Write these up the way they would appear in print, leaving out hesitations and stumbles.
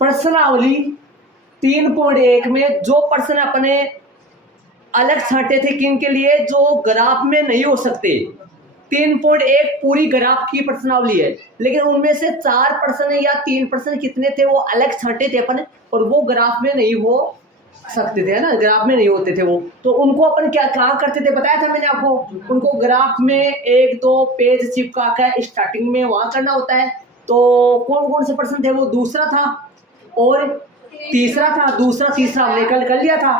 प्रश्नावली 3.1 में जो प्रश्न अपने अलग छांटे थे किन के लिए, जो ग्राफ में नहीं हो सकते। 3.1 पूरी ग्राफ की प्रश्नावली है, लेकिन उनमें से 4 प्रश्न या 3 प्रश्न कितने थे वो अलग छांटे थे अपन, और वो ग्राफ में नहीं हो सकते थे, है ना, ग्राफ में नहीं होते थे वो। तो उनको अपन क्या कहा करते थे, बताया था मैंने आपको। उनको ग्राफ में 1-2 पेज चिपका कर स्टार्टिंग में वहां करना होता है। तो कौन कौन से प्रश्न थे, वो दूसरा था और तीसरा था। दूसरा तीसरा हमने कल कर लिया था।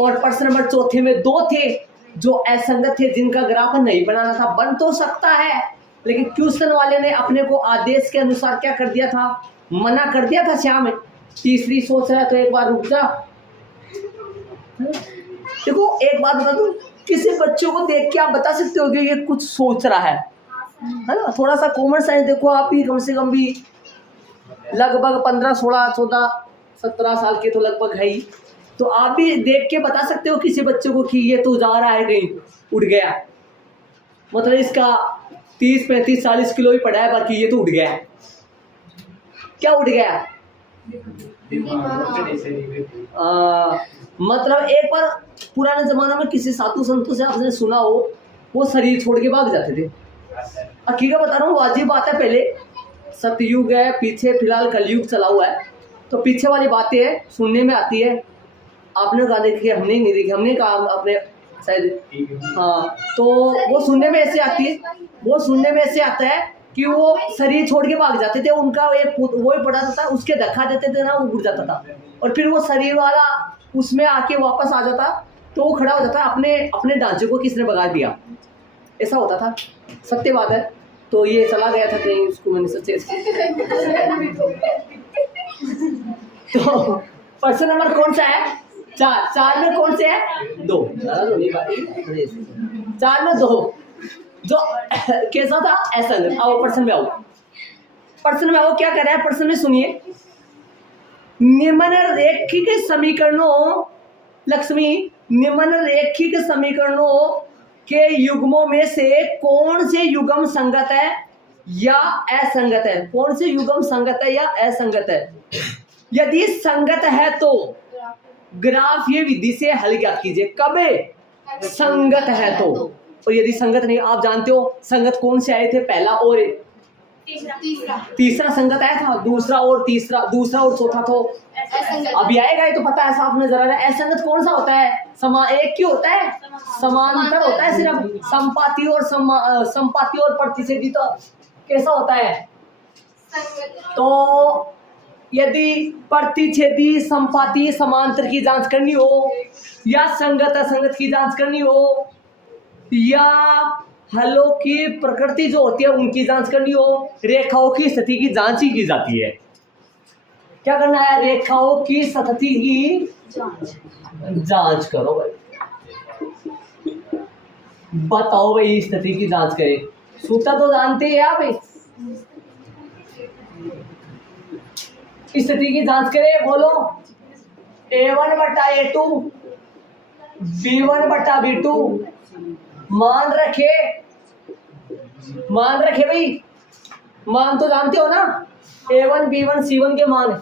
और प्रश्न नंबर चौथे में 2 थे जो असंगत थे, जिनका ग्राफ नहीं बनाना था। बन तो सकता है, लेकिन क्वेश्चन वाले ने अपने को आदेश के अनुसार क्या कर दिया था, मना कर दिया था। श्याम तीसरी सोच रहा है तो एक बार रुक जा। देखो एक बात बता दूं, किसी बच्चों को देख के आप बता सकते हो कि ये कुछ सोच रहा है ना। थोड़ा सा कॉमन सेंस देखो, आप भी कम से कम भी लगभग 15, 16, 14, 17 साल के तो लगभग है ही। तो आप भी देख के बता सकते हो किसी बच्चे को कि ये तो जा रहा है कहीं, उड़ गया, मतलब इसका 30, 35, 40 किलो ही पड़ा है, बाकी ये तो उड़ गया है। क्या उड़ गया? मतलब एक बार पुराने जमाने में किसी साधु संतों से आपने सुना हो, वो शरीर छोड़ के भाग जाते थे। हकीकत बता रहा हूँ, वाजिब बात है। पहले सतयुग है, पीछे फिलहाल कलयुग चला हुआ है, तो पीछे वाली बातें सुनने में आती है। आपने कहा देखी, हमने नहीं देखी, हमने कहा अपने शायद, हाँ। तो वो सुनने में ऐसे आती है, वो सुनने में ऐसे आता है कि वो शरीर छोड़ के भाग जाते थे। उनका एक वो ही पड़ा था, उसके धक्का देते थे ना, वो उड़ जाता था, और फिर वो शरीर वाला उसमें आके वापस आ जाता, तो वो खड़ा हो जाता, अपने ढांचे को किसने भगा दिया, ऐसा होता था। सत्य बात है। तो ये चला गया था कहीं, उसको मैंने सच्चे तो प्रश्न नंबर कौन सा है? 4 में कौन से है? 2। 4 में 2 जो कैसा था, ऐसा। आओ प्रश्न में आओ, प्रश्न में आओ। क्या कर रहा है प्रश्न में, सुनिए। निम्नरेखिक समीकरणों, लक्ष्मी, निम्नरेखिक समीकरणों के युग्मों में से कौन से युग्म संगत है या असंगत है? कौन से युग्म संगत है या असंगत है? यदि संगत है तो ग्राफ ये विधि से हल ज्ञात कीजिए। कब संगत है तो, और यदि संगत नहीं, आप जानते हो संगत कौन से आए थे, पहला और तीसरा संगत आया था, दूसरा और तीसरा, दूसरा और चौथा तो अभी आएगा, ये तो पता है, साफ नजर आ रहा है। असंगत कौन सा होता है? एक क्यों होता है, समांतर होता है सिर्फ। संपाति और प्रतिच्छेदी तो कैसा होता है? तो यदि प्रतिच्छेदी संपाति समांतर की जांच करनी हो, या संगत असंगत की जांच करनी हो, या हलों की प्रकृति जो होती है उनकी जांच करनी हो, रेखाओं की स्थिति की जांच ही की जाती है। क्या करना है? रेखाओं की स्थिति की जांच करो भाई। बताओ भाई, स्थिति की जांच करें, सूत्र तो जानते हैं आप। स्थिति की जांच करें, बोलो। A1/A2, B1/B2 मान रखे भाई, मान तो जानते हो ना, A1, B1, C1 के मान।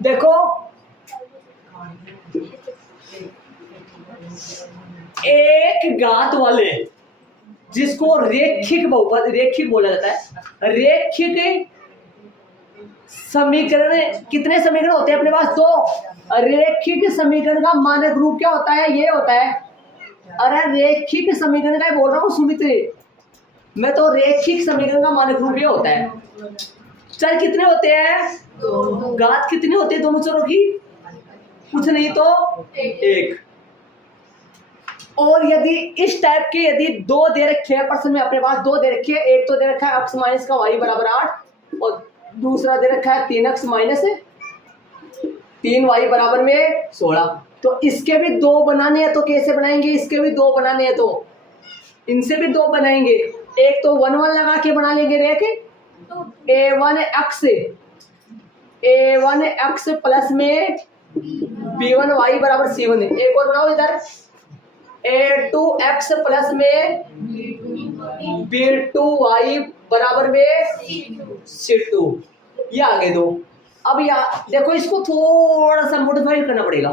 देखो एक घात वाले, जिसको रेखिक बहुपद, रेखिक बोला जाता है, रेखिक समीकरण, कितने समीकरण होते हैं अपने पास? 2। रेखिक समीकरण का मानक रूप क्या होता है? ये होता है, अरे रेखिक समीकरण का बोल रहा हूँ सुमित्र, मैं तो रेखिक समीकरण का मानक रूप ये होता है। चर कितने होते हैं? 2। घात कितनी होती है दोनों चरों की? कुछ नहीं तो 1। और यदि इस टाइप के, यदि 2 दे रखे हैं प्रश्न में अपने पास, 2 दे रखे हैं, एक तो दे रखा है x माइनस का y बराबर 8, और दूसरा दे रखा है 3x माइनस 3y बराबर में 16। तो इसके भी 2 बनाने हैं, तो कैसे बनाएंगे? इसके भी 2 बनाने हैं तो इनसे भी 2 बनाएंगे। एक तो 1 1 लगा के बना लेंगे रेख, A1x प्लस में B1y बराबर C1। एक और बनाओ इधर, A2x प्लस में B2y बराबर में C2। ये आगे 2। अब यार देखो इसको थोड़ा सा मॉडिफाई करना पड़ेगा,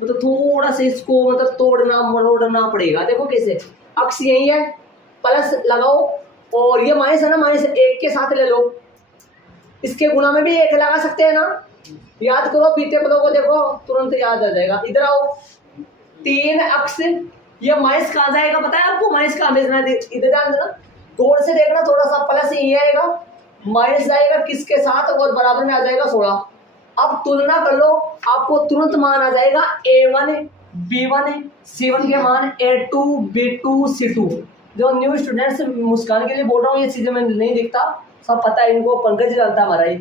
मतलब थोड़ा सा इसको मतलब तोड़ना मरोड़ना पड़ेगा। देखो कैसे, अक्स यही है, प्लस लगाओ और ये माइनस है ना, माइनस एक के साथ ले लो, इसके गुणा में भी एक लगा सकते हैं ना। याद करो बीते पदों को, देखो तुरंत याद आ जाएगा। इधर आओ, 3 अक्स, ये माइनस कहाँ जाएगा पता है आपको, माइनस कहाँ भेजना है, इधर ध्यान देना, गौर से देखना थोड़ा सा, प्लस ही आएगा, माइनस जाएगा किसके साथ और बराबर में आ जाएगा 16। अब तुलना कर लो, आपको तुरंत मान आ जाएगा A1 B1 C1 के मान, A2 B2 C2। जो न्यू स्टूडेंट्स मुस्कान के लिए बोल रहा हूँ, ये चीजें मैं नहीं दिखता, सब पता है इनको, पंकज जानता हमारा ही।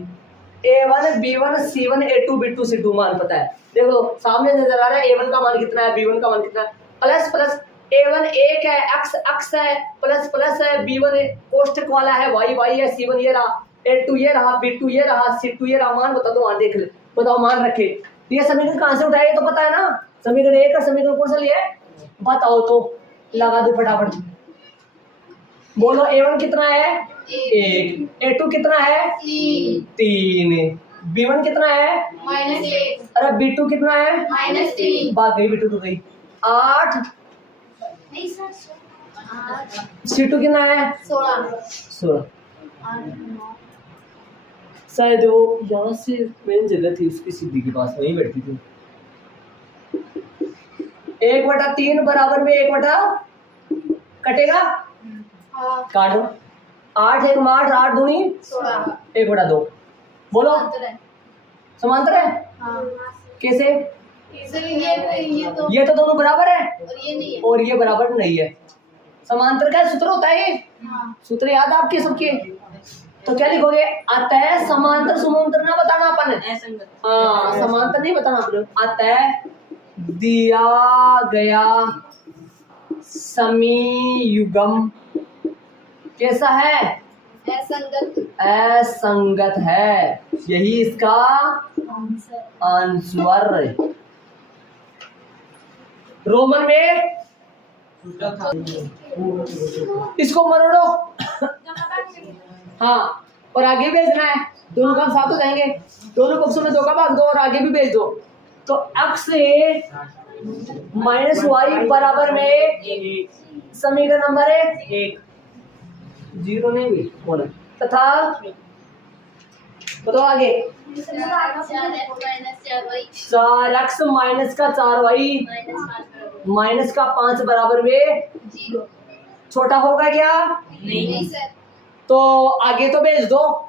A1 B1 C1 A2 B2 C2 मान पता है, देख लो सामने नजर आ रहा है A1 का मान कितना है, B1 का मान कितना है, प्लस प्लस A1 एक है, अक्स अक्स है, प्लस प्लस है, B1 कोष्ठक वाला है, Y है, C1 ये रहा, A2 ये रहा, B2 ये रहा, C2 ये रहा। मान बता दो, मान देख ले, बताओ मान रखे। ये समीकरण कहाँ से उठाए, तो पता है ना, समीकरण 1 का समीकरण कौन सा लिए, बताओ तो, लगा दो फटाफट, बोलो। A1 कितना है, 1, A2 कितना है, 3, B1 कितना है, -1, अरे B2 कितना है, -3, बात गई, B2 तो गई, 8, C2 कितना है, 16। शायद वो यहाँ से मेन जगह थी उसकी सीधी के पास, वहीं बैठती थी। 1/3 बराबर में 1 कटेगा, काटो, 8 1 8, 8 दूनी 1/2, बोलो समांतर है, कैसे? ये तो दोनों बराबर है और ये नहीं है, और ये बराबर नहीं है। समांतर का सूत्र होता है ये, सूत्र याद आपके सबके, तो क्या लिखोगे, अतः समांतर समांतर ना बताना अपन, हाँ समांतर नहीं बताना अपन, अतः दिया गया समीयुगम कैसा है, असंगत है, यही इसका आंसर। रोमन में इसको मरोड़ो, हाँ और आगे भेजना है, दोनों काम साथ हो जाएंगे, दोनों पक्षों में 2 का भाग दो और आगे भी भेज दो। तो x -y बराबर में समीकरण नंबर 1, 0 नहीं भी बोला, तथा बताओ आगे 4x माइनस का 4y माइनस का 5 बराबर में 0, छोटा होगा क्या, नहीं सर, तो आगे तो भेज दो।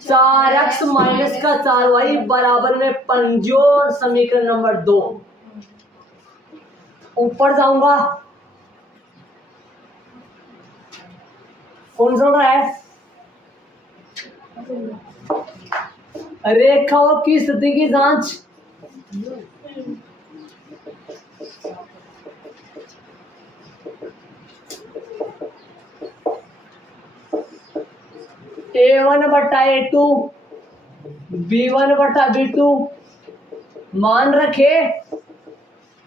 4x माइनस का 4y बराबर में पंजोर समीकरण नंबर 2। ऊपर जाऊंगा, कौन सा होगा है, रेखाओं की स्थिति की जांच, A1/A2 B1/B2 मान रखे,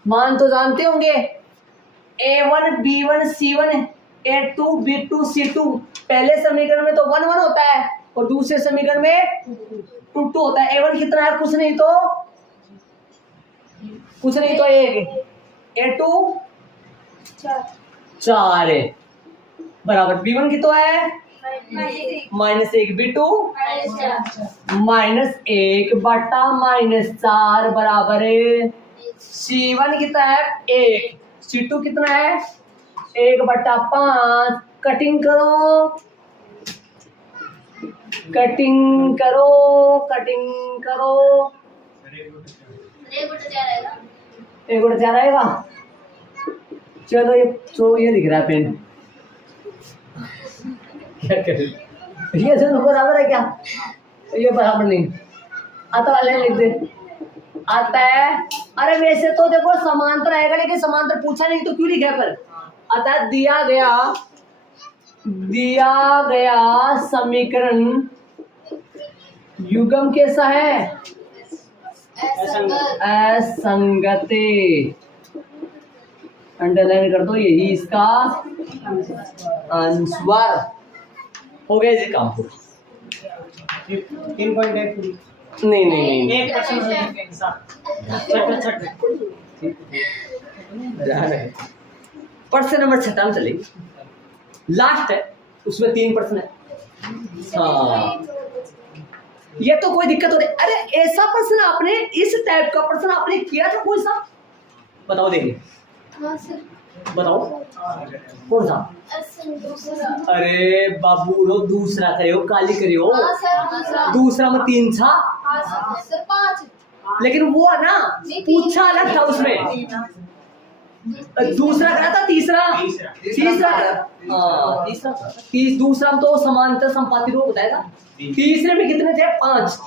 मान तो जानते होंगे, A1 B1 C1 A2 B2 C2, पहले समीकरण में तो 1 1 होता है और दूसरे समीकरण में 2 2 होता है। A1 कितना है, कुछ नहीं तो 1, A2 4 है बराबर, B1 कितना है -1, B2 -1/-4 बराबर है, C1 कितना है 1, C2 कितना है 1/5। कटिंग करो, कटिंग करो, कटिंग करो, 1/4 आएगा। चलो ये दिख रहा है पेन, क्या करें, ये दोनों बराबर है क्या, ये बराबर नहीं आता वाले लिख दे, आता है। अरे वैसे तो देखो समांतर आएगा, लेकिन समांतर पूछा नहीं तो क्यों लिखा पर, अतः दिया गया समीकरण युग्म कैसा है, असंगते, अंडरलाइन कर दो, यही इसका आंसर हो गया जी काम पूरा। 3.8 पूरी नहीं नहीं नहीं 1% पर्सन नंबर 6 में चलेगी, लास्ट है, उसमें 3% है। हाँ, ये तो कोई दिक्कत हो रही। अरे ऐसा प्रश्न आपने, इस टाइप का प्रश्न आपने किया था कोई सा, बताओ देंगे, हाँ सर। बताओ कौन सा। दूसरा। अरे बाबू रो दूसरा करे हो, काली करे हो, हाँ सर दूसरा। दूसरा में 3 था, हाँ सर 5। लेकिन वो है ना पूछा अलग था उसमें, दूसरा करा था, तीसरा करा था। हाँ दूसरा में तो समांतर संपाती रूप बताया था, तीसरे में कितने थे 5,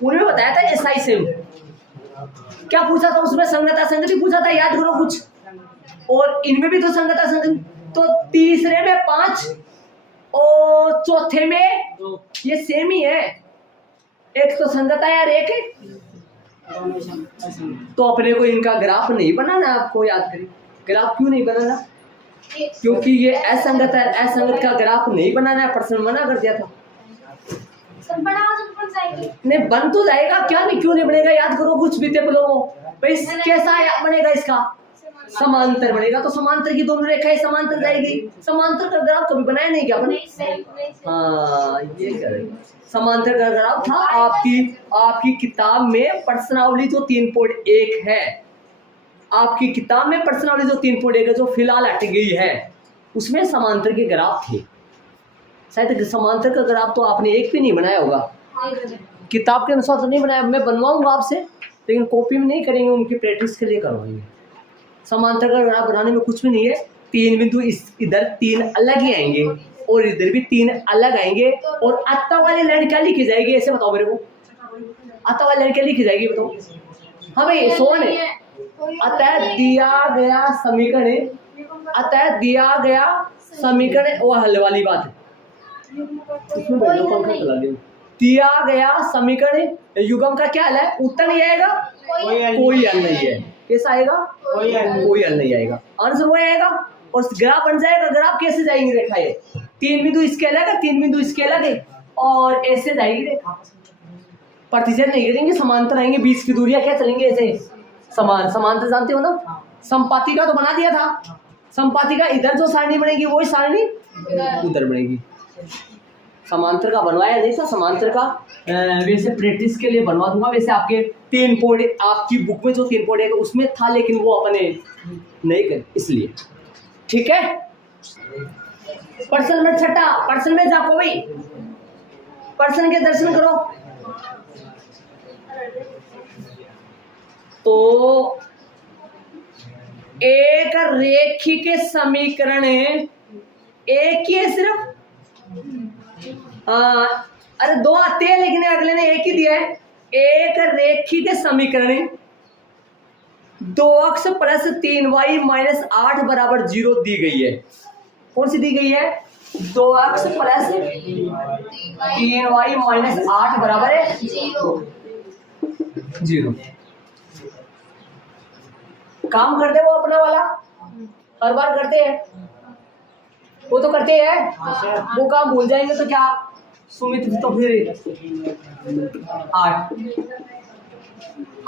उन्हें बताया था एसआई सेम। क्या पूछा था उसमें, संगता संगति पूछा था, याद करो कुछ, और इनमें भी तो संगता संगति, तो तीसरे में 5 और चौथे में ये सेम ही है, एक तो संगता है और एक तो अपने को इनका ग्राफ नहीं बनाना, आपको याद करिए ग्राफ क्यों नहीं बनाना, क्योंकि ये असंगत है, असंगत का ग्राफ नहीं बनाना है, प्रश्न मना कर दिया था। सर बड़ा बन जाएगी। नहीं बन तो जाएगा, क्या नहीं क्यों नहीं बनेगा, याद करो कुछ भी लोगों भाई, कैसा बनेगा इसका, समांतर बनेगा, तो समांतर की दोनों रेखाएं समांतर जाएगी, समांतर का ग्राफ कभी बनाया नहीं क्या अपन। हाँ ये करें, समांतर का ग्राफ था आपकी किताब में प्रश्नावली जो 3.1 है, आपकी किताब में प्रश्नावली जो 3.1 है, जो फिलहाल हट गई है, उसमें समांतर के ग्राफ थे। शायद समांतर का ग्राफ तो आपने एक भी नहीं बनाया होगा, किताब के अनुसार तो नहीं बनाया, मैं बनवाऊंगा आपसे, लेकिन कॉपी में नहीं करेंगे, उनकी प्रैक्टिस के लिए करवाएंगे। समांतर का ग्राफ बनाने में कुछ भी नहीं है, 3 बिंदु इधर 3 अलग ही आएंगे और इधर भी 3 अलग आएंगे, और अत्ता वाली लाइन क्या लिखी जाएगी, ऐसे बताओ मेरे को, अत्ता वाली लाइन क्या लिखी जाएगी बताओ। हाँ भाई सोन है, अतः दिया गया समीकरण, अतः दिया गया समीकरण, वो हल वाली बात है, उसमें पंखा चला दे। दिया गया समीकरण युग्म का क्या हल है, उत्तर नहीं आएगा, कोई हल नहीं है, कैसा आएगा, कोई हल नहीं आएगा, आंसर वो आएगा, और ग्राफ बन जाएगा। ग्राफ कैसे जाएंगी रेखा, ये 3 बिंदु इसके अलग है, 3 बिंदु इसके अलग है, और ऐसे जाएगी रेखा, प्रतिशत नहीं करेंगे, समांतर आएंगे, बीच की दूरियां क्या चलेंगे ऐसे, समांतर जानते हो ना, संपाती का तो बना दिया था, संपाती का इधर जो सारणी बनेगी वही सारणी उधर बनेगी, समांतर का बनवाया नहीं था, समांतर का वैसे प्रैक्टिस के लिए बनवा दूंगा, वैसे आपके 3 आपकी बुक में जो 3.1 उसमें था, लेकिन वो अपने नहीं कर, इसलिए ठीक है। प्रश्न नंबर 6, प्रश्न में जाको भाई, प्रश्न के दर्शन करो। तो एक रेखीय समीकरण एक ही है सिर्फ, अरे 2 आते हैं लेकिन अगले ने एक ही दिया है। एक रेखीय समीकरण 2x प्लस 3y माइनस 8 बराबर 0 दी गई है। कौन सी दी गई है, 2x प्लस 3y माइनस 8 बराबर है 0। काम करते वो अपना वाला, हर बार करते हैं, वो तो करते हैं, वो काम भूल जाएंगे तो क्या, सुमित तो फिर 8।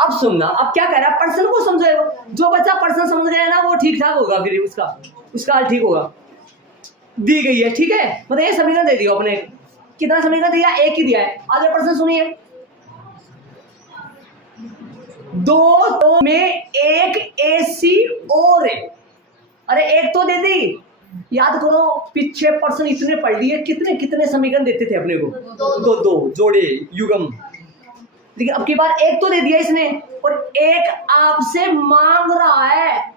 अब सुनना, अब क्या कह रहा है, प्रश्न को समझेगा, जो बच्चा प्रश्न समझ गया ना वो ठीक ठाक होगा, फिर उसका हल ठीक होगा। दी गई है, ठीक है, मतलब ये समीकरण दे दिया अपने, कितना समीकरण दिया, एक ही दिया है। आगे प्रश्न सुनिए, 2 में एक AC और है, अरे एक तो दे दी, याद करो पीछे प्रश्न इतने पढ़ लिए, कितने कितने समीकरण देते थे अपने को, 2 जोड़े युग्म, लेकिन अब की बार एक तो दे दिया इसने, और एक आपसे मांग रहा है,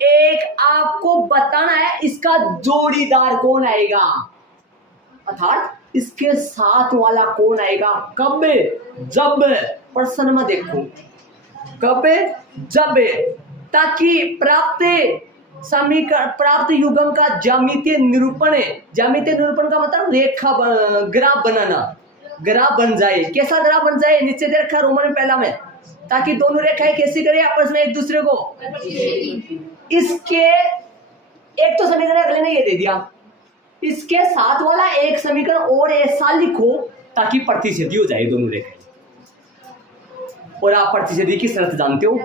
एक आपको बताना है इसका जोड़ीदार कौन आएगा, अर्थात इसके साथ वाला कौन आएगा, कब, जब प्रश्न में देखो, कब, जब, ताकि प्राप्त युग्म का ज्यामितीय निरूपण है, ज्यामितीय निरूपण का मतलब रेखा ग्राफ बनाना, ग्राफ बन जाए, कैसा ग्राफ बन जाए, नीचे दे रखा रोमन में पहला में, ताकि दोनों रेखाएं कैसी करें आपस में एक दूसरे को, इसके एक तो समीकरण अगले ने ये दे दिया, इसके साथ वाला एक समीकरण और ऐसा लिखो ताकि प्रतिच्छेदी हो जाए दोनों रेखाएं। और आप प्रतिच्छेदी की शर्त जानते हो,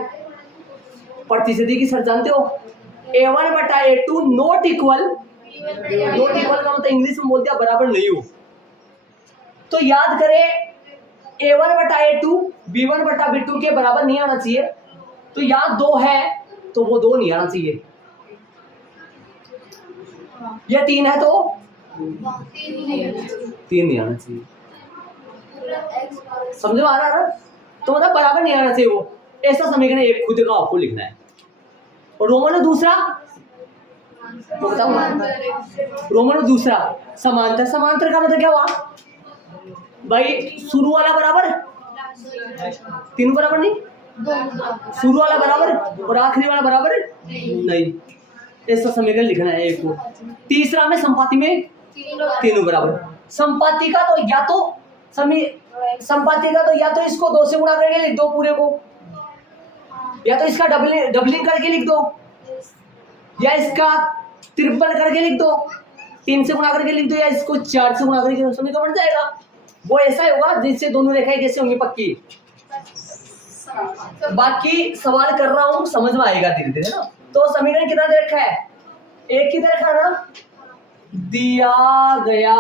प्रतिच्छेदी की शर्त जानते हो, A1/A2 not equal, not equal का मतलब इंग्लिश में बोलते हैं बराबर नहीं हो। तो याद करें A1/A2 B1/B2 के बराबर नहीं आना चाहिए। तो यहाँ 2 है तो वो 2 नहीं आना चाहिए, या 3 है तो 3 नहीं आना चाहिए। समझ में आ रहा है? तो मतलब बराबर नहीं आना चाहिए वो, ऐसा समीकरण एक खुद का आपको लिखना है। और रोमन दूसरा तो बताओ, रोमन दूसरा समांतर। समांतर का मतलब क्या हुआ भाई? शुरू वाला बराबर, तीनों बराबर नहीं, शुरू वाला बराबर और आखिरी वाला बराबर नहीं, ऐसा समीकरण लिखना है एक को। तीसरा में संपाती में तीनों बराबर। संपाती का तो या तो संपाती का तो या तो इसको 2 से गुणा करके लिख दो पूरे को, या तो इसका डबलिंग करके लिख दो, या इसका ट्रिपल करके लिख दो, 3 से गुणा करके लिख दो, या इसको 4 से गुणा करके समीकरण बन जाएगा। वो ऐसा होगा जिससे दोनों रेखाएं कैसे होंगी पक्की। बाकी सवाल कर रहा हूं, समझ में आएगा धीरे धीरे ना। तो समीकरण कितना दे रखा है? एक की तरह रखा ना, दिया गया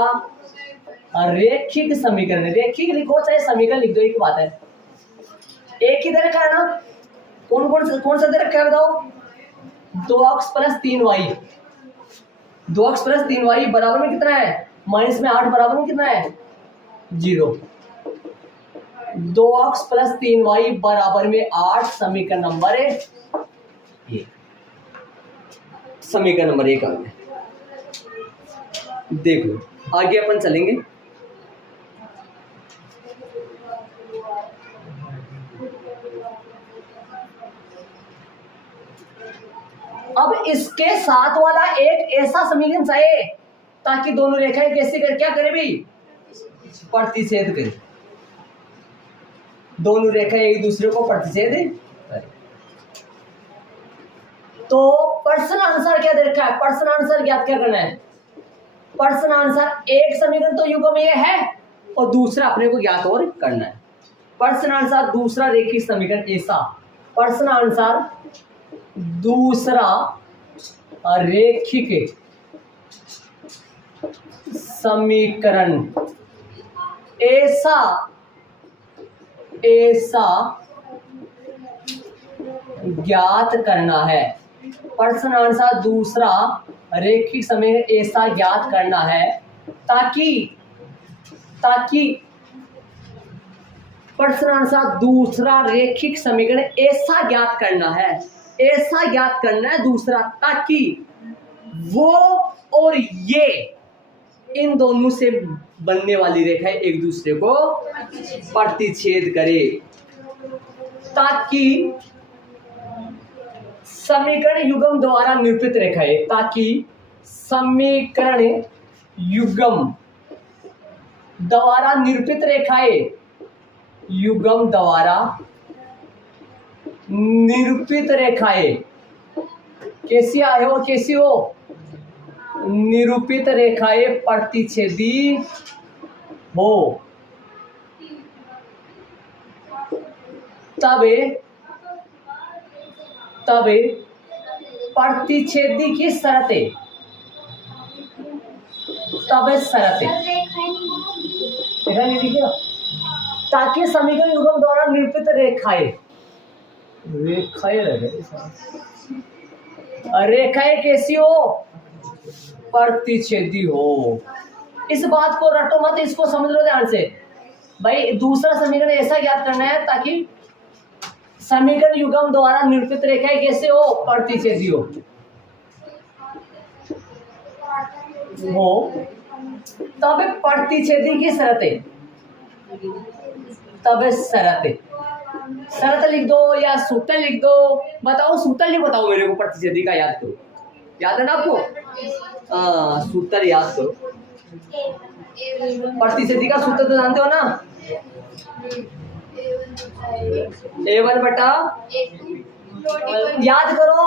रेखिक समीकरण। रेखिक लिखो चाहे समीकरण लिख दो, एक बात है। एक की तरह रखा है ना, कौन सा दे रखा है बताओ? 2x + 3y, 2x + 3y बराबर में कितना है? माइनस में 8 बराबर में कितना है? 0। 2x + 3y बराबर में 8 समीकरण नंबर 1। समीकरण नंबर 1 आ गया। देख लो आगे अपन चलेंगे। अब इसके साथ वाला एक ऐसा समीकरण चाहिए ताकि दोनों रेखाएं कैसे कर क्या करे भाई? प्रतिच्छेद करे। दोनों रेखाएं एक दूसरे को प्रतिच्छेद करे। तो प्रश्न आंसर क्या दे रखा है? प्रश्न आंसर ज्ञात क्या करना है? प्रश्न आंसर एक समीकरण तो युग्म ये है और दूसरा अपने को ज्ञात और करना है। प्रश्न आंसर दूसरा रेखिक समीकरण ऐसा। प्रश्न आंसर दूसरा रेखिक समीकरण ऐसा ज्ञात करना है। प्रश्न आंसर दूसरा रेखिक समीकरण ऐसा ज्ञात करना है ताकि प्रश्न आंसर दूसरा रेखिक समीकरण ऐसा ज्ञात करना है, ऐसा ज्ञात करना है दूसरा, ताकि वो और ये इन दोनों से बनने वाली रेखाएं एक दूसरे को प्रतिच्छेद करे, ताकि समीकरण युग्म द्वारा निरूपित रेखाएं, ताकि समीकरण युग्म द्वारा निरूपित रेखाएं, युग्म द्वारा निरूपित रेखाएं कैसी आए हो, कैसी हो? निरूपित रेखाएं प्रतिच्छेदी हो, तब प्रतिच्छेदी की शर्तें, देखा नहीं लिखिए, ताकि समीकरण युग्म द्वारा निरूपित रेखाएं कैसी हो? प्रतिच्छेदी हो। इस बात को रटो मत, इसको समझ लो ध्यान से भाई। दूसरा समीकरण ऐसा ज्ञात करना है ताकि समीकरण युग्म द्वारा निरूपित रेखाएं कैसे हो? प्रतिच्छेदी हो। तब प्रतिच्छेदी की शर्तें, तब शर्त लिख दो या सूत्र लिख दो। बताओ सूत्र लिख, बताओ मेरे को प्रतिच्छेदी का, याद करो। याद है ना आपको? सूत्र याद करो। प्रतिच्छेदी का सूत्र तो जानते हो ना? A1/A2 याद करो,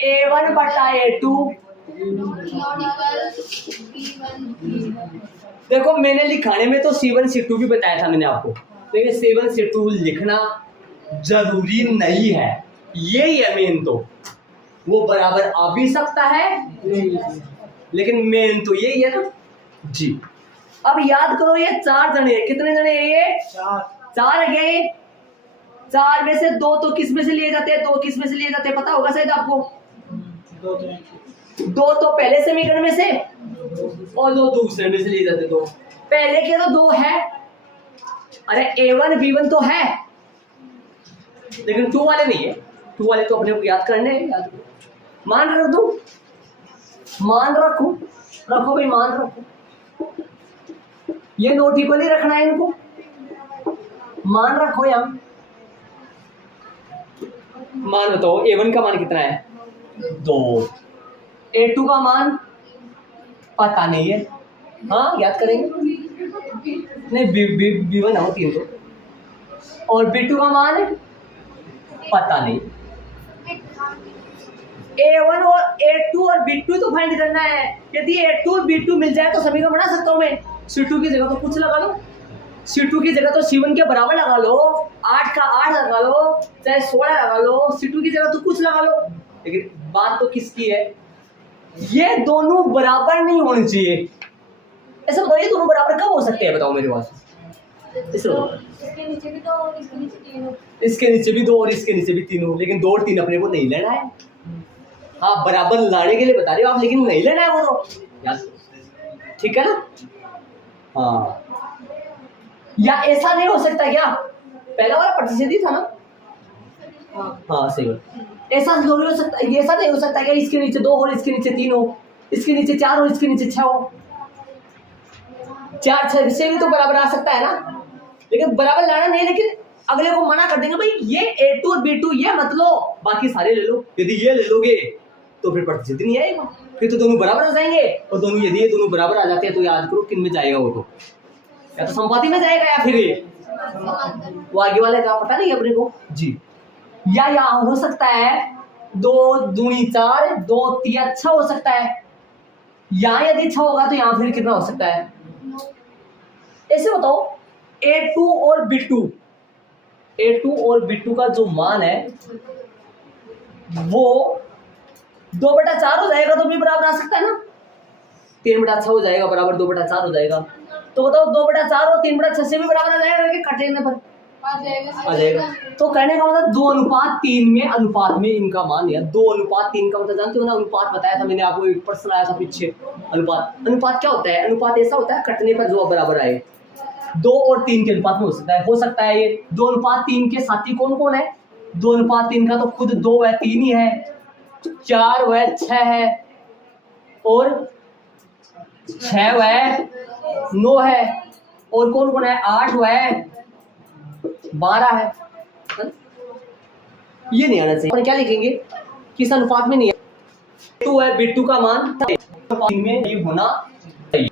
A1/A2 देखो मैंने लिखाने में तो C1 C2 भी बताया था मैंने आपको, लेकिन C1 C2 लिखना जरूरी नहीं है, यही है मेन। तो वो बराबर आ भी सकता है, लेकिन मेन तो यही है ना जी। अब याद करो ये 4 जने, कितने जने हैं ये? 4 है क्या ये? 4 में से 2 तो किस में से लिए जाते हैं? 2 किस में से लिए जाते हैं पता होगा शायद आपको। 2 तो पहले समीकरण में से और 2 दूसरे में से लिए जाते हैं। 2 पहले के तो 2 है, अरे A1 B1 तो है, लेकिन 2 वाले नहीं है। 2 वाले तो अपने को याद करने हैं, याद मान रख दो, मान रखो, रखो भाई मान रखो, ये नोट इक्वल ही रखना है इनको, मान रखो यहाँ। मान बताओ A1 का मान कितना है? 2। A2 का मान पता नहीं है, हाँ याद करेंगे, नहीं B1 है 3 तो, और B2 का मान है पता नहीं। A1 और A2 और B2 तो फाइंड करना है। यदि A2 और B2 मिल जाए तो सभी का बना सकता हूँ मैं। C2 की जगह तो कुछ लगा लो, C2 की जगह तो C1 के बराबर लगा लो, 8 का 8 लगा लो, चाहे 16 लगा लो, C2 की जगह तो कुछ लगा लो। लेकिन बात तो किसकी है? ये दोनों बराबर नहीं होने चाहिए। ऐसा बताओ ये दोनों बराबर कब हो सकते हैं? बताओ मेरे पास। इसके नीचे भी 2 और इसके नीचे 3 हो। इसके नीचे भी 2 और इसके नीचे भी 3 हो, लेकिन 2 और 3 अपने को नहीं लेना है। हाँ बराबर लाने के लिए बता रहे हो आप, लेकिन नहीं लेना है वो तो याद, ठीक है ना? हाँ, या ऐसा नहीं हो सकता क्या? पहला वाला प्रतिशत ही था ना? हाँ सही बात। ऐसा जरूरी हो सकता, ऐसा नहीं हो सकता क्या इसके नीचे 2 और इसके नीचे 3 हो, इसके नीचे 4 और इसके नीचे 6 हो? 4 6 से भी तो बराबर आ सकता है ना, लेकिन बराबर लाना नहीं, लेकिन अगले को मना कर देंगे भाई ये A2 और B2 ये मत लो, बाकी सारे ले लो। यदि ये ले लोगे तो फिर प्रतिशत नहीं आएगा, फिर तो दोनों बराबर हो जाएंगे। और दोनों यदि ये दोनों बराबर आ जाते हैं तो याद करो किन में जाएगा वो, तो या तो संपाति में जाएगा या फिर ये वो आगे वाले का पता नहीं अपने को जी। या यहाँ हो सकता है 2 दूनी 4, 2 3 अच्छा हो सकता है। यहाँ यदि 6 होगा तो यहाँ फिर कितना हो सकता है? ऐसे बताओ A2 और B2, A2 और B2 का जो मान है वो 2/4 हो जाएगा तो भी बराबर आ सकता है ना। 3/6 हो जाएगा बराबर 2/4 हो जाएगा, तो बताओ 2/4 और 3/6 से भी बराबर आ जाएगा कि कटेने पर आ जाएगा। तो कहने का मतलब 2:3 में, अनुपात में इनका मान है 2:3 का मतलब जानते हो ना, अनुपात बताया था मैंने आपको, एक प्रश्न आया था पीछे। अनुपात क्या होता है? अनुपात ऐसा होता है कटने पर जो बराबर आए, 2 और 3 के अनुपात में हो सकता है ये। 2:3 के साथी कौन कौन है? 2:3 का तो खुद 2 व 3 ही है, 4 व 6 है, और 6 व 9 है, और कौन कौन है? 8 व 12 है। ये नहीं आना चाहिए। और क्या लिखेंगे? किस अनुपात में नहीं है? 2 है B2 का मान 3 में नहीं होना चाहिए,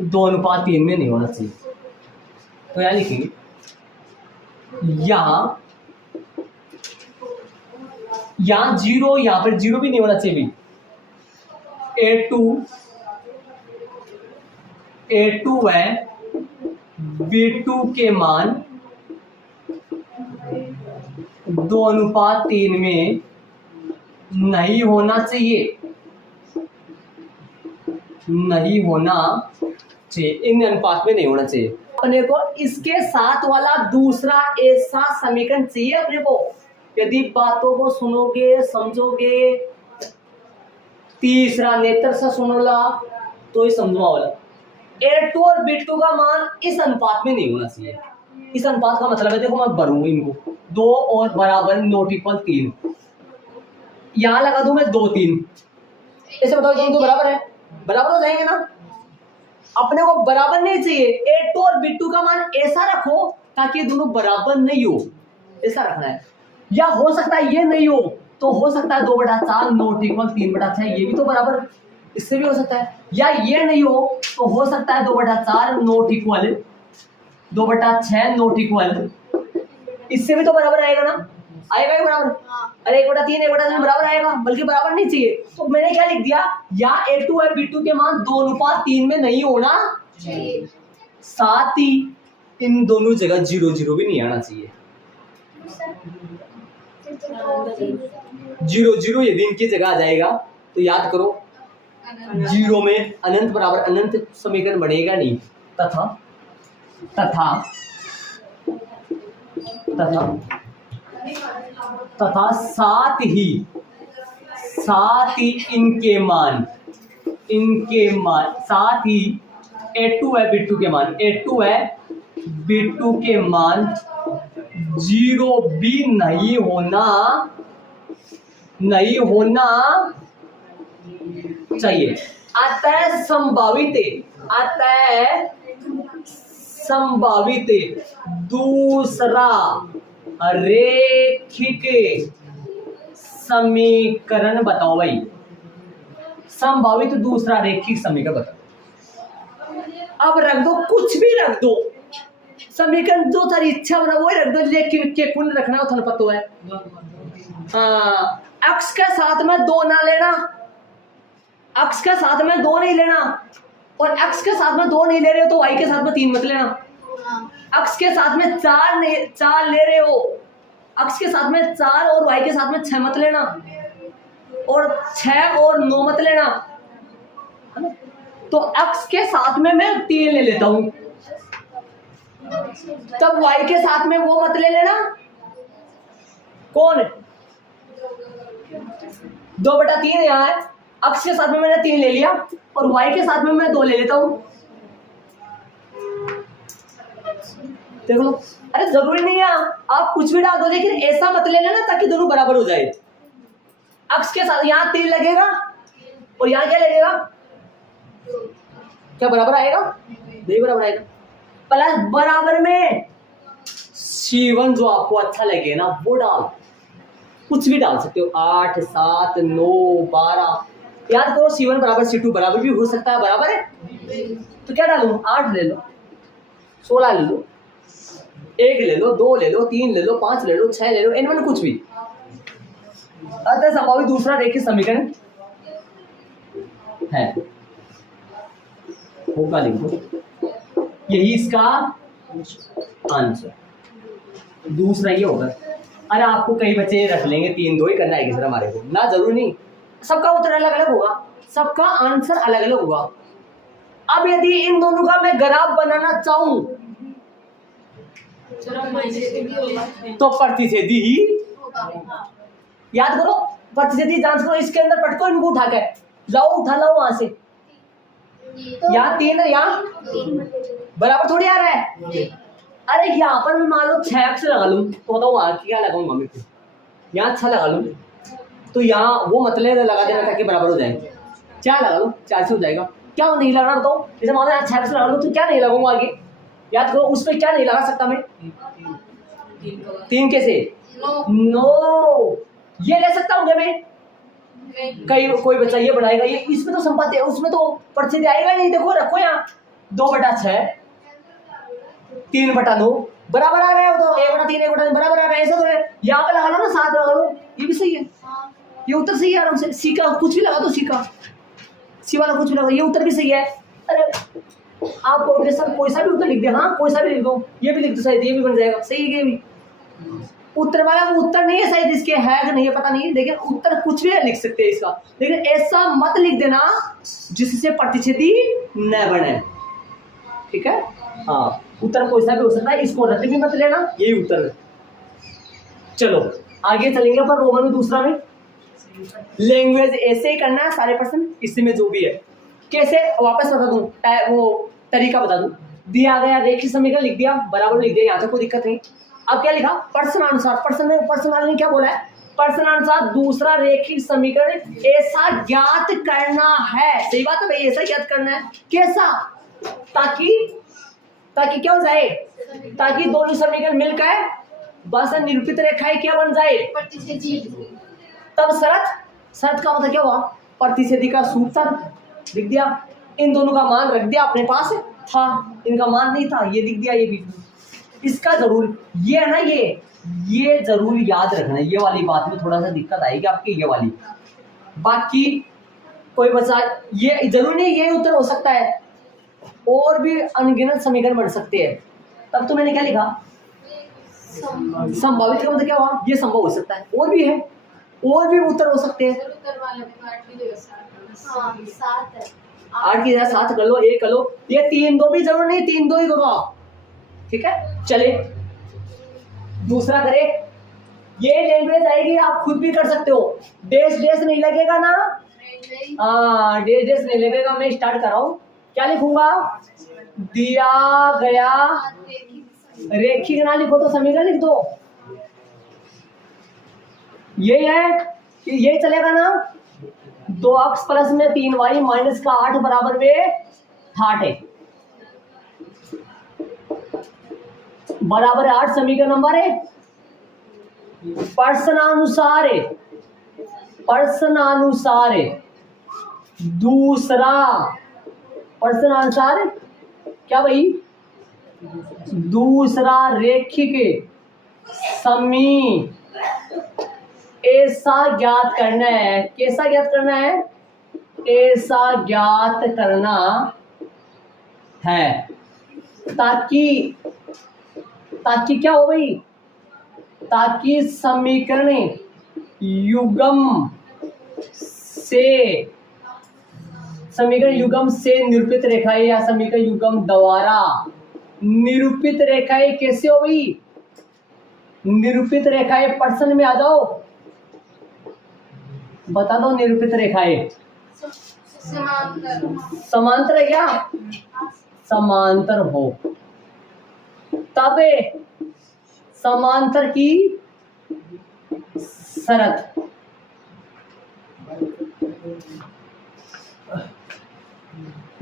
2:3 में नहीं होना चाहिए। तो यहाँ लिखेंगे, यहाँ 0, यहाँ पर 0 भी नहीं होना चाहिए। A2 है B2 के मान 2:3 में नहीं होना चाहिए, नहीं होना चाहिए, इन अनुपात में नहीं होना चाहिए। अपने को इसके साथ वाला दूसरा ऐसा समीकरण चाहिए अपने को। यदि बातों को सुनोगे समझोगे, तीसरा नेत्र से सुनोला तो ही समझवा वाला। A2 और B2 का मान इस अनुपात में नहीं होना चाहिए। इस अनुपात का मतलब है, देखो मैं भरूंगा इनको 2 और बराबर नॉट इक्वल 3, यहां लगा दूं मैं 2 3, ऐसे बताओ दोनों तो बराबर है, बराबर हो जाएंगे ना। अपने को बराबर नहीं चाहिए, A2 और B2 का मान ऐसा रखो ताकि दोनों बराबर नहीं हो, ऐसा रखना है। या हो सकता है ये नहीं हो तो हो सकता है 2/4 नॉट इक्वल 3/6, ये भी तो बराबर, इससे भी हो सकता है। या ये नहीं हो तो हो सकता है 2/4 नॉट इक्वल 2/6 नॉट इक्वल, इससे भी तो बराबर आएगा ना। आएगा ही बराबर। हाँ। अरे 1/3 1/3 बराबर आएगा, बल्कि बराबर नहीं चाहिए। तो मैंने क्या लिख दिया, या A2 है B2 के मान 2:3 में नहीं होना, चाहिए। साथ ही इन दोनों जगह 0 0 भी नहीं आना चाहिए। 0 0 यदि इनकी जगह आ जाएगा तो याद करो 0 में अनंत बराबर अनंत समीकरण बनेगा नहीं। तथा तथा तथा तथा साथ ही इनके मान साथ ही A2 है B2 के मान, A2 है B2 के मान 0 भी नहीं होना चाहिए। अतः संभावित दूसरा रेखिक समीकरण बताओ भाई, संभावित दूसरा रेखिक समीकरण बताओ। अब रख दो, कुछ भी रख दो, समीकरण जो तारी इच्छा बना वो रख दो, लेकिन के कुल रखना हो थाने पता है। हाँ, अक्ष के साथ में 2 ना लेना, अक्ष के साथ में 2 नहीं लेना, और अक्ष के साथ में 2 नहीं ले रहे हो तो y के साथ में 3 मत लेना। अक्ष के साथ में 4 ले रहे हो, अक्ष के साथ में 4 और y के साथ में 6 मत लेना, और 6 और 9 मत लेना। तो अक्ष के साथ में मैं 3 ले लेता हूं, तब y के साथ में वो मत ले लेना। कौन 2/3 यहाँ है, अक्ष के साथ में मैंने 3 ले लिया और y के साथ में मैं 2 ले लेता हूं। देख लो, अरे जरूरी नहीं है आप कुछ भी डाल दो, लेकिन ऐसा मत ले लेना ताकि दोनों बराबर हो जाए। अक्ष के साथ यहाँ 3 लगेगा और यहाँ क्या लगेगा, क्या बराबर आएगा, नहीं बराबर आएगा। प्लस बराबर में C1 जो आपको अच्छा लगे ना वो डाल, कुछ भी डाल सकते हो, 8 7 9 12। याद करो C1 बराबर C2 बराबर भी हो सकता है, बराबर है। तो क्या डालूं, 8 ले लो, 16 ले लो, 1 ले लो, 2 ले लो, 3 ले लो, 5 ले लो, 6 ले लो, इनमें कुछ भी। अतः संभावित दूसरा रेखिक समीकरण है, होगा लिख दो, यही इसका आंसर दूसरा ये होगा। अरे आपको कई बच्चे रख लेंगे 3 2 ही करना है सर हमारे को, ना जरूरी नहीं, सबका उत्तर अलग अलग होगा, सबका आंसर अलग अलग होगा। अब यदि इन दोनों का मैं ग्राफ बनाना चाहूं तो प्रतिच्छेदी ही याद करो, प्रतिच्छेदी जांच करो, इसके अंदर पटको, इनको उठा के लाओ, उठा लाओ वहां से। यहाँ 3 है, यहाँ बराबर थोड़ी आ रहा है। अरे यहाँ पर मैं मान लो 6 अक्ष लगा लूं तो बताओ वहां क्या लगाऊंगा मैं, यहाँ 6 लगा लूं तो यहाँ वो मतलब लगा देना ताकि बराबर हो जाए। 4 लगा लो, 4 से हो जाएगा। क्या नहीं लगाना बताओ, जैसे मान लो यहाँ 6 अक्ष लगा लूं तो क्या नहीं लगाऊंगा आगे, याद करो उसमें क्या नहीं लगा सकता मैं, 3 कैसे, 9 ये ले सकता हूँ मैं। कोई बच्चा ये बढ़ाएगा, ये इसमें तो संपत्ति है, उसमें तो प्रतिच्छेद आएगा नहीं। देखो रखो यहाँ 2/6 3/9 बराबर आ रहा है, तो 1/3 1/3 बराबर आ रहा है, ऐसा तो है। यहाँ पे लगा लो ना 7 लगा लो, ये भी सही है, ये उत्तर सही है आराम से। सी का कुछ भी लगा दो, सी वाला कुछ भी लगा, ये उत्तर भी सही है। अरे आप कोई सा भी उत्तर लिख दे, हाँ कोई सा भी लिख दो, ये भी लिख दो शायद, ये भी बन जाएगा सही है। ये भी उत्तर वाला वो उत्तर नहीं है शायद, इसके है कि नहीं है पता नहीं, लेकिन उत्तर कुछ भी लिख सकते हैं इसका, लेकिन ऐसा मत लिख देना जिससे प्रतिच्छेदी न बने, ठीक है। हाँ उत्तर कोई सा भी हो सकता है, इसको रट भी मत लेना, यही उत्तर है। चलो आगे चलेंगे पर रोमन में दूसरा में लैंग्वेज ऐसे ही करना है सारे पर्सन, इसमें जो भी है कैसे वापस बता दूं, वो तरीका बता दूं। दिया गया रेखीय समीकरण लिख दिया, बराबर लिख दिया, यहाँ तक कोई दिक्कत नहीं। अब क्या लिखा, प्रश्नानुसार, प्रश्न ने क्या बोला है, प्रश्नानुसार दूसरा रेखीय समीकरण ऐसा ज्ञात करना है। सही बात है भाई, ऐसा ज्ञात करना है, कैसा, ताकि क्या हो जाए, ताकि दोनों समीकरण मिलकर बस निरूपित रेखाएं क्या बन जाए, प्रतिच्छेदी। तब शरत का मतलब क्या हुआ, प्रतिच्छेदी का सूत्र लिख दिया, इन दोनों का मान रख दिया, अपने पास था, इनका मान नहीं था, ये लिख दिया, ये भी इसका जरूर ये है ना, ये ये जरूर याद रखना, ये वाली बात में थोड़ा सा दिक्कत आएगी आपकी, ये वाली। बाकी कोई बचा, ये जरूर नहीं ये उत्तर हो सकता है, और भी अनगिनत समीकरण बन सकते हैं। तब तो मैंने क्या लिखा, संभावित का मतलब क्या हुआ, ये संभव हो सकता है, और भी है, और भी उत्तर हो सकते हैं। उत्तर वाला में 8 की जगह 7। हाँ 7 है। 8 की जगह 7 कर लो, 1 कर लो, ये 3 2 भी जरूर नहीं, 3 2 ही करो आप, ठीक है। चले दूसरा करें, ये लैंग्वेज आएगी, आप खुद भी कर सकते हो, डेस डेस नहीं लगेगा ना, हाँ डेस डेस नहीं लगेगा। मैं स्टार्ट कर रहा हूँ, क्या लिखूंगा, दिया गया रेखिक ना लिखो तो समीकरण लिख दो, ये है, ये चलेगा ना, 2x प्लस में 3y माइनस का 8 बराबर में 8 है, बराबर 8 समीकरण नंबर है, प्रश्नानुसार है, प्रश्नानुसार है। दूसरा प्रश्नानुसार क्या भाई, दूसरा रेखिक समी ऐसा ज्ञात करना है, कैसा ज्ञात करना है, ऐसा ज्ञात करना है, ताकि क्या हो भाई, ताकि समीकरण युग्म से निरूपित रेखाएं या समीकरण युग्म द्वारा निरूपित रेखाएं कैसे हो भाई, निरूपित रेखाएं प्रश्न में आ जाओ, बता दो निरूपित रेखाएं समांतर है क्या, समांतर हो, तब समांतर की शर्त,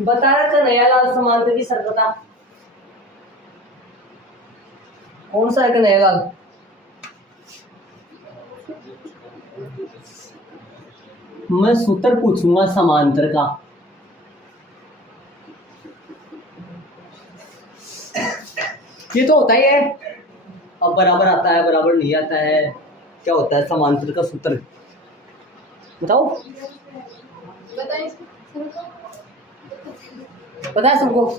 बता रहा था नया लाल, समांतर की शर्त बता, कौन सा है नया लाल, मैं सूत्र पूछूंगा समांतर का, ये तो होता ही है, अब बराबर आता है बराबर नहीं आता है, क्या होता है समांतर का सूत्र, बताओ, पता है सबको,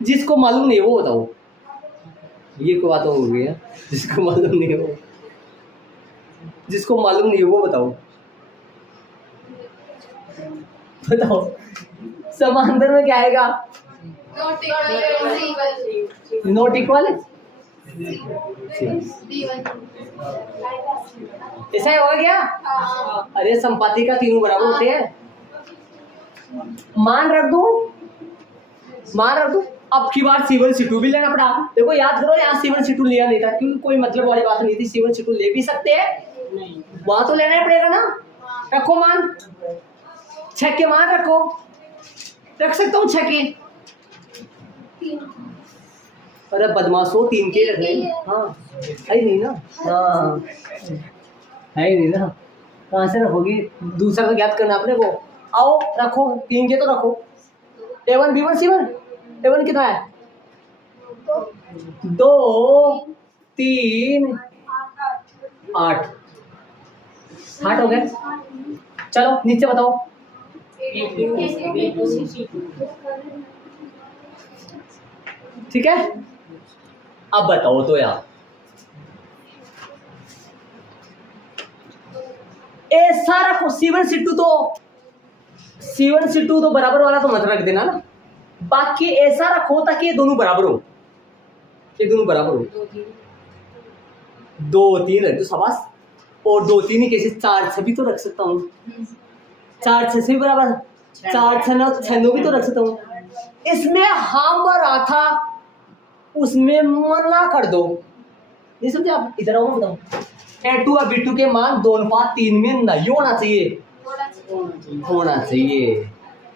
जिसको मालूम नहीं वो बताओ, ये कोई बात हो गई है, जिसको मालूम नहीं हो, जिसको मालूम नहीं है वो बताओ, बताओ समांतर में क्या आएगा, नॉट इक्वल, ऐसा ही होगा क्या, अरे संपाति का तीनों बराबर होते हैं, मान रख दूं, अब की बार C1 C2 भी लेना पड़ा, देखो याद करो यहाँ C1 C2 लिया नहीं था क्योंकि कोई मतलब वाली बात नहीं थी, C1 C2 ले भी सकते हैं, वहां तो लेना ही पड़ेगा ना, रखो मान, 6 के मान रखो, रख सकता हूँ 6 के, अरे बदमाशो 3 के रख लेंगे, हाँ है नहीं ना, हाँ है नहीं ना, कहाँ से रखोगी, दूसरा का ज्ञात करना अपने को, आओ रखो 3 के तो रखो, A1 B1 C1, A1 कितना है 2 3 8 हो गए, चलो नीचे बताओ, ठीक है, अब बताओ तो यार, ऐसा रखो C1 C2 तो बराबर वाला तो मत रख देना ना, बाकी ऐसा रखो ताकि ये दोनों बराबर हो, ये दोनों बराबर हो, 2 3 रख दो शाबाश, और 2 3 ही कैसे 4 6 भी तो रख सकता हूँ, 4 6 से भी बराबर, 4 6 9 भी तो रख सकता हूँ, इसमें हम रहा था उसमें मना कर दो, ये समझे आप, इधर आओ बताओ, A2 और B2 के मान 2:3 में नहीं होना चाहिए, होना चाहिए,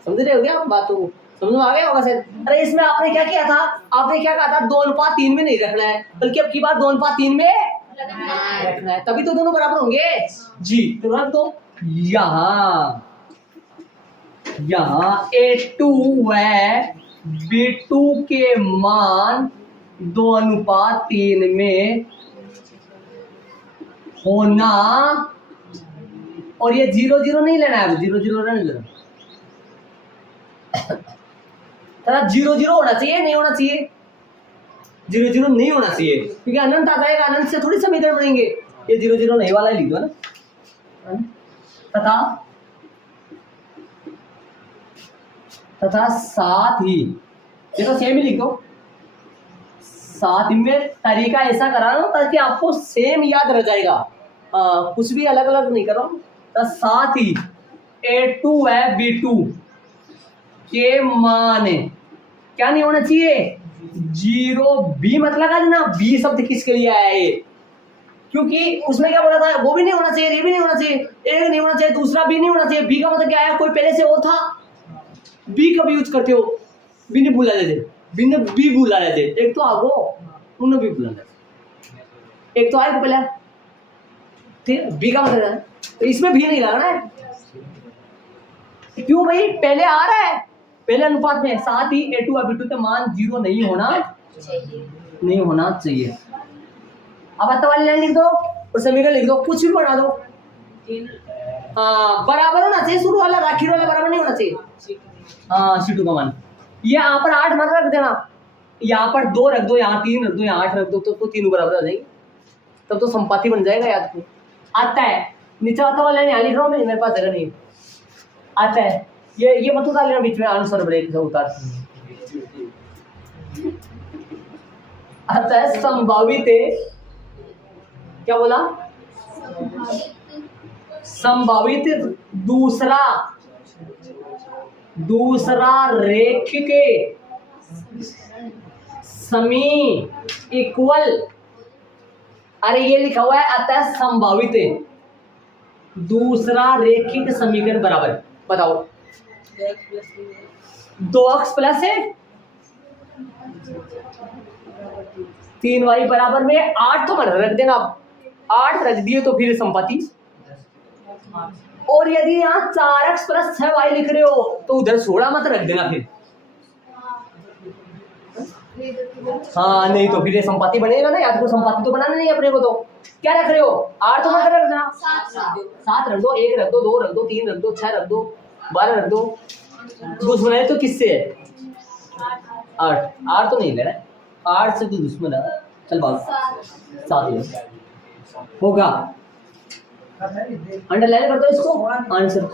समझ रहे हो क्या आप बात को, समझ में आ गया होगा शायद, अरे इसमें आपने क्या किया था, आपने क्या कहा था 2:3 में नहीं रखना है, बल्कि अब की बात 2:3 में रखना है, तभी तो दोनों बराबर होंगे जी, तो रख दो यहाँ A2 व B2 के मान 2:3 में होना, और ये 0 0 नहीं लेना है, 0 0 नहीं लेना, 0 0 होना चाहिए, नहीं होना चाहिए, 0 0 नहीं होना चाहिए, क्योंकि अनंत आ जाएगा, अनंत से थोड़ी समीकरण बनेंगे, ये 0 0 नहीं वाला ही लिख दो ना। तथा साथ ही, ये तो सेम ही लिख दो, साथ में तरीका ऐसा करा ना ताकि आपको सेम याद रह जाएगा, कुछ भी अलग अलग नहीं कर रहा हूँ। तो साथ ही A2 है B2 के मान क्या नहीं होना चाहिए, 0 B मत लगा देना, B शब्द किसके लिए आया है, क्योंकि उसमें क्या बोला था, वो भी नहीं होना चाहिए, ये भी नहीं होना चाहिए, एक नहीं होना चाहिए, दूसरा भी नहीं होना चाहिए। B का मतलब क्या है, कोई पहले से और था, B कब यूज करते हो, B ने बुला लेते, B ने B बुला लेते, एक तो आगो उन्होंने भी बुला लेते, एक तो आए को पहले, ठीक, B का मतलब है, तो इसमें भी नहीं लगना है, क्यों भाई, पहले आ रहा है, पहले अनुपात में, साथ ही A2 और B2 का मान 0 नहीं होना चाहिए। अब आता वाली लाइन लिख दो और समीकरण लिख दो, कुछ भी बना दो, हाँ बराबर होना चाहिए, शुरू वाला आखिर वाला बराबर नहीं होना चाहिए। हाँ C2 का मान, ये यहाँ पर 8 मान रख देना, यहाँ पर 2 रख दो, यहाँ 3 रख दो, यहाँ 8 रख दो, तो तीनों बराबर आ जाएंगे, तब तो संपाति बन जाएगा। याद को आता है, नीचे आता वाला यहाँ लिख रहा हूँ, मेरे पास जगह नहीं आता है, ये मत उतार लेना बीच में, आंसर ब्रेक से उतार आता है। संभावित, क्या बोला, संभावित दूसरा रेखिक समी इक्वल, अरे ये लिखा हुआ है, आता है संभावित दूसरा रेखिक समीकरण बराबर, बताओ 2x प्लस है 3y बराबर में 8 तो मन रख देना, 8 रख दिए तो फिर संपत्ति, और यदि यहाँ 4x प्लस 6y लिख रहे हो तो उधर 16 मत रख देना फिर, हाँ नहीं तो फिर ये संपत्ति बनेगा ना, याद को संपत्ति तो बनाना नहीं अपने को, तो क्या रख रहे हो, 8 तो मत रख देना, 7 रख दो, 1 रख दो, 2 रख दो, 3 रख दो, 6 रख दो, 12 रख दो, दुश्मन है तो किससे है, 8 तो नहीं ले रहा है, 8 से तो दुश्मन है, चल बात 7 होगा, अंडरलाइन कर दो इसको, आंसर।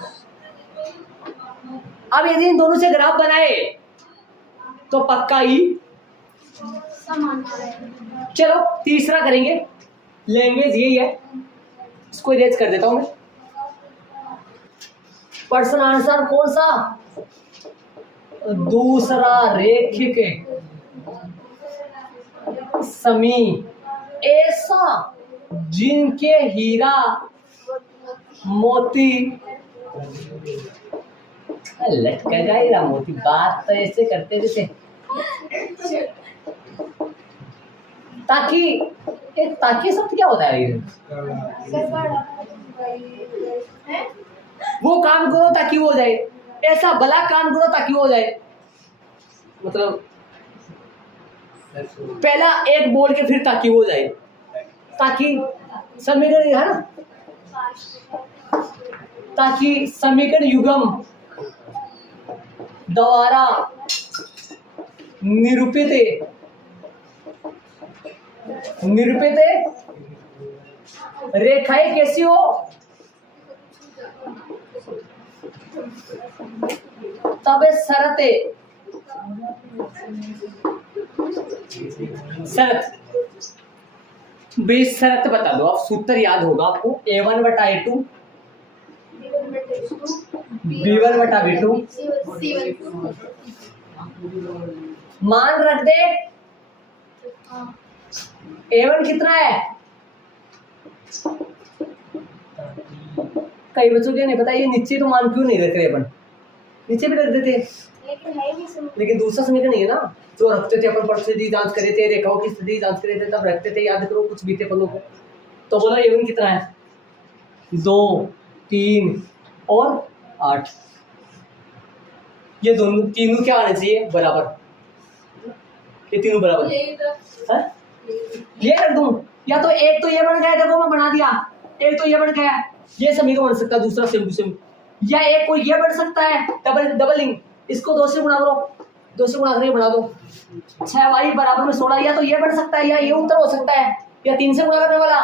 अब यदि इन दोनों से ग्राफ बनाए तो पक्का ही, चलो तीसरा करेंगे, लैंग्वेज यही है, इसको इरेज कर देता हूं मैं। पर्सन आंसर कौन सा, दूसरा रेखिक समी ऐसा जिनके हीरा मोती, लटकेगा हीरा मोती, बात तो ऐसे करते जैसे, ताकि शब्द क्या होता है, वो काम करो ताकि वो हो जाए, ऐसा भला काम करो ताकि वो हो जाए, मतलब पहला एक बोल के फिर ताकि वो हो जाए, ताकि समीकरण है ना, ताकि समीकरण युगम द्वारा निरूपित रेखाएं कैसी हो, तब शरत शरत बता दो, आप सूत्र याद होगा आपको, A1 बटा A2 B1 बटा B2, मान रख दे, A1 कितना है, कई बच्चों के नहीं पता, ये नीचे तो मान क्यों नहीं रख रहे, अपन नीचे भी रख देते, लेकिन दूसरा समीकरण नहीं है ना, जो रखते थे अपन परिस्थिति जांच करे थे, रेखाओं की स्थिति जांच करे थे, तब रखते थे, याद करो कुछ बीते पलों को, तो बोला A1 कितना है, 2 3 और 8, ये दोनों तीनों क्या आने चाहिए बराबर, ये तीनों बराबर, ये रख दूं, या तो एक तो ये बन गया, देखो मैं बना दिया, एक तो ये बन गया, ये समीकरण बन सकता है दूसरा सेम टू सेम, या एक कोई ये बन सकता है डबलिंग, इसको 2 से गुणा करो, 2 से गुणा करके बना दो 6y बराबर में 16, या तो ये बन सकता है या ये उत्तर हो सकता है, या 3 से गुणा करने वाला,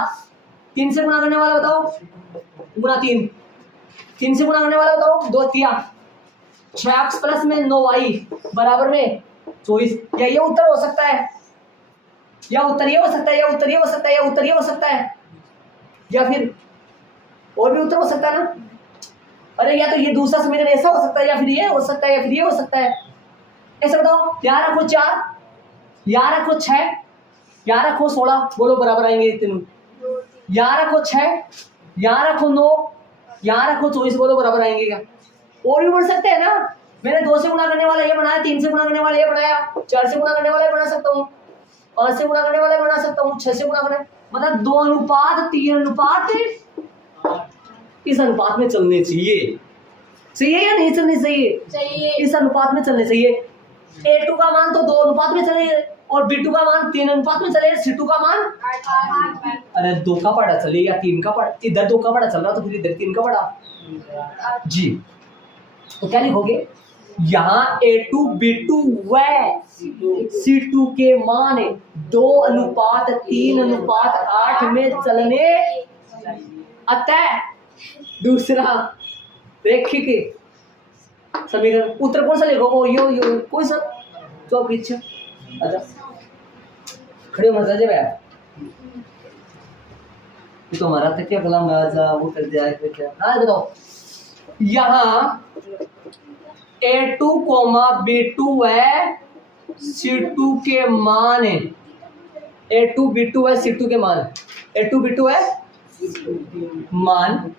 3 से गुणा करने वाला बताओ, गुणा 3 से गुणा करने वाला बताओ, 2 तिया 6x प्लस में 9y बराबर में 24, या ये उत्तर हो सकता है, या उत्तर ये हो सकता है, या उत्तर ये हो सकता है, या उत्तर ये हो सकता है, या फिर और भी उत्तर हो सकता है ना। अरे या तो ये दूसरा समीकरण ऐसा हो सकता है, या फिर ये हो सकता है, या फिर ये हो सकता है, ऐसा बताओ। यहाँ रखो 4, यहाँ रखो 6, यहाँ रखो 16, बोलो बराबर आएंगे तीनों, यहाँ रखो 6, यहाँ रखो 9, यहाँ रखो 24, बोलो बराबर आएंगे क्या। और भी बढ़ सकते हैं ना, मैंने 2 से गुणा करने वाला ये बनाया, 3 से गुणा करने वाला ये बनाया, 4 से गुणा करने वाला ये बना सकता हूँ, 5 से गुणा करने वाला ये बना सकता हूँ, 6 से गुणा करने, मतलब 2 अनुपात 3 अनुपात इस अनुपात में चलने चाहिए, चाहिए या नहीं चलने चाहिए, इस अनुपात में चलने चाहिए। A2 का मान तो 2 अनुपात में चले, और B2 का मान 3 अनुपात में चले, C2 का मान अरे 2 का पड़ा चले या 3 का पड़ा, इधर 2 का पड़ा चल रहा तो फिर इधर 3 का पड़ा जी। तो क्या लिखोगे, यहाँ A2 B2 व C2 के मान 2 अनुपात 3 अनुपात 8 में चलने, अतः दूसरा रैखिक समीकरण उत्तर कौन सा लिखोगे, यो कोई सा जो आपकी इच्छा। अच्छा खड़े मजा जब है तो हमारा तक क्या कलम राजा वो कर दिया है क्या। हाँ बताओ, यहाँ A2, B2 है C2 के मान है, A2 B2 है C2 के मान, A2 B2 है मान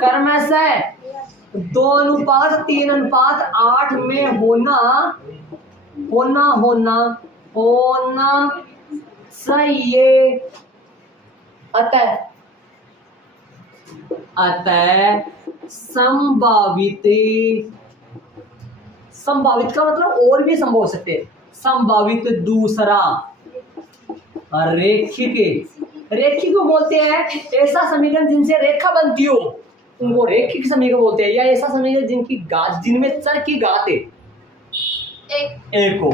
कर्म ऐसा है 2 अनुपात 3 अनुपात 8 में होना होना होना होना चाहिए, अतः अतः संभावित, संभावित का मतलब और भी संभव हो सकते हैं, संभावित दूसरा रैखिक, रेखिक को बोलते हैं ऐसा समीकरण जिनसे रेखा बनती हो उनको रेखिक समीकरण बोलते हैं, या ऐसा समीकरण जिनकी घात, जिनमें चर की घात है एक हो।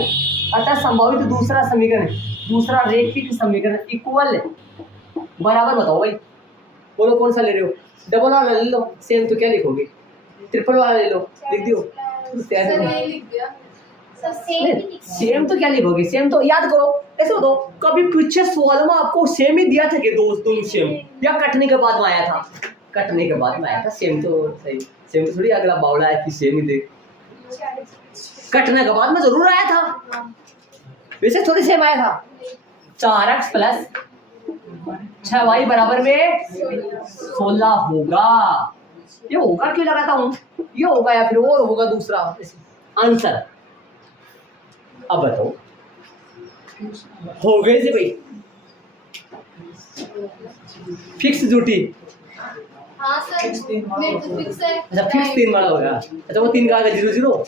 अतः संभावित दूसरा समीकरण, दूसरा रेखिक समीकरण इक्वल बराबर, बताओ भाई बोलो कौन सा ले रहे हो, डबल वाला ले लो, सेम तो क्या लिखोगे, ट्रिपल वाला ले लो, लिख दियो सेम तो क्या लिखोगे, सेम तो याद करो, ऐसे बताओ कभी पीछे सवाल में आपको सेम ही दिया था कि दोनों सेम, या कटने के बाद में आया था, कटने के बाद में आया था सेम, तो सही सेम तो थोड़ी अगला बावड़ा है कि सेम ही दे, कटने के बाद में जरूर आया था, वैसे थोड़ी सेम आया था। 4x प्लस 6y बराबर में 16 होगा, ये होगा क्यों लगाता हूँ, ये होगा या फिर और होगा दूसरा आंसर। अब बताओ हो गए जी भाई, फिक्स ड्यूटी, हाँ सर मेरे को फिक्स है। अच्छा फिक्स 3 वाला होगा, अच्छा वो 3 का आएगा 0 0।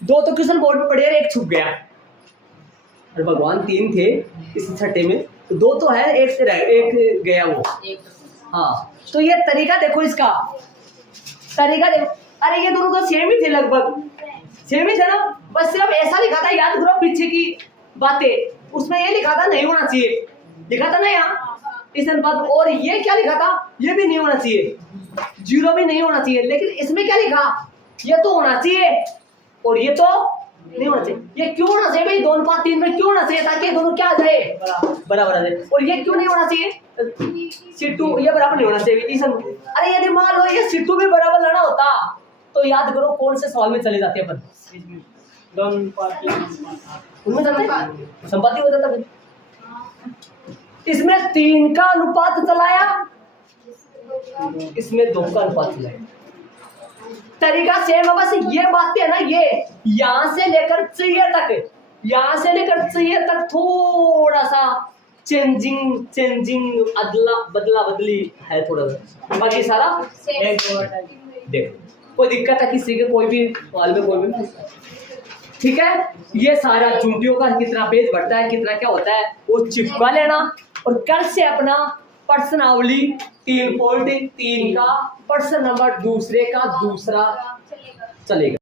दो तो क्वेश्चन बोर्ड पे पढ़े, एक छुप गया, और भगवान 3 थे इस छठे में, तो 2 तो है, एक से एक गया वो। हाँ तो ये तरीका देखो, इसका तरीका देखो, अरे ये दोनों तो सेम ही थे, लगभग सेम ही थे ना, बस सिर्फ ऐसा लिखा था, याद करो पीछे की बातें, उसमें ये लिखा था नहीं होना चाहिए, लिखा था ना यहाँ इस अनुपात, और ये क्या लिखा था, ये भी नहीं होना चाहिए, 0 भी नहीं होना चाहिए, लेकिन इसमें क्या लिखा, ये तो होना चाहिए और ये तो नहीं होना चाहिए। ये क्यों होना चाहिए भाई, 2 अनुपात 3 में क्यों होना चाहिए, ताकि दोनों क्या आ जाए, बराबर आ जाए, और ये क्यों नहीं होना चाहिए, C2 ये बराबर नहीं होना चाहिए। अरे यदि मान लो ये C2 भी बराबर लड़ा होता तो याद करो कौन से सवाल में चले जाते अपन, उनमें जाते संपाति हो जाता, इसमें 3 का अनुपात चलाया, इसमें 2 का अनुपात चलाया, तरीका सेम है, बस ये बातें है ना, ये यहाँ से लेकर चाहिए तक, यहाँ से लेकर चाहिए तक थोड़ा सा चेंजिंग अदला बदला बदली है थोड़ा सा, बाकी सारा एक देखो कोई दिक्कत है किसी के कोई भी सवाल में कोई भी, ठीक है। ये सारा चुंटियों का कितना पेज बढ़ता है कितना क्या होता है वो चिपका लेना, और कल से अपना प्रश्नावली 3.3 का प्रश्न नंबर दूसरे का दूसरा चलेगा।